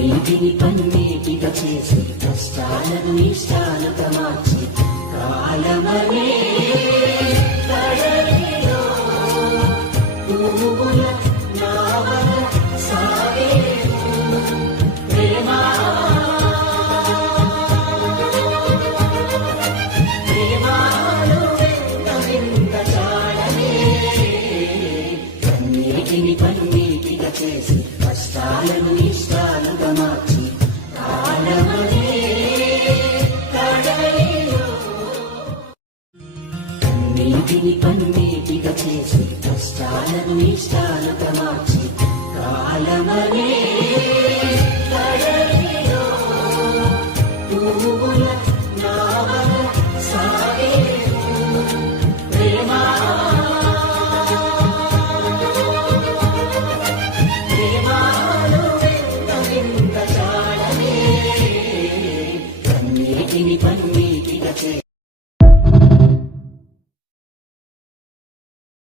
నీటిని పన్నీటిగా చేసి కష్టాలను ఇష్టాలుగా మార్చి కాలమనే కడలిలో పువ్వుల నావల సాగేను ప్రేమా ప్రేమాలు వెంట చాలనే నీటిని పన్నీటిగా చేసి కష్టాలను ఇష్టాలుగా మార్చి కాలమనే కడలిలో నీటిని పన్నీటిగా చేసి కష్టాలను ఇష్టాలుగా మార్చి కాలమనే కడలిలో పువ్వుల నావల సాగేను ప్రేమా ప్రేమాలు వెంట చాలనే నీటిని పన్నీటిగా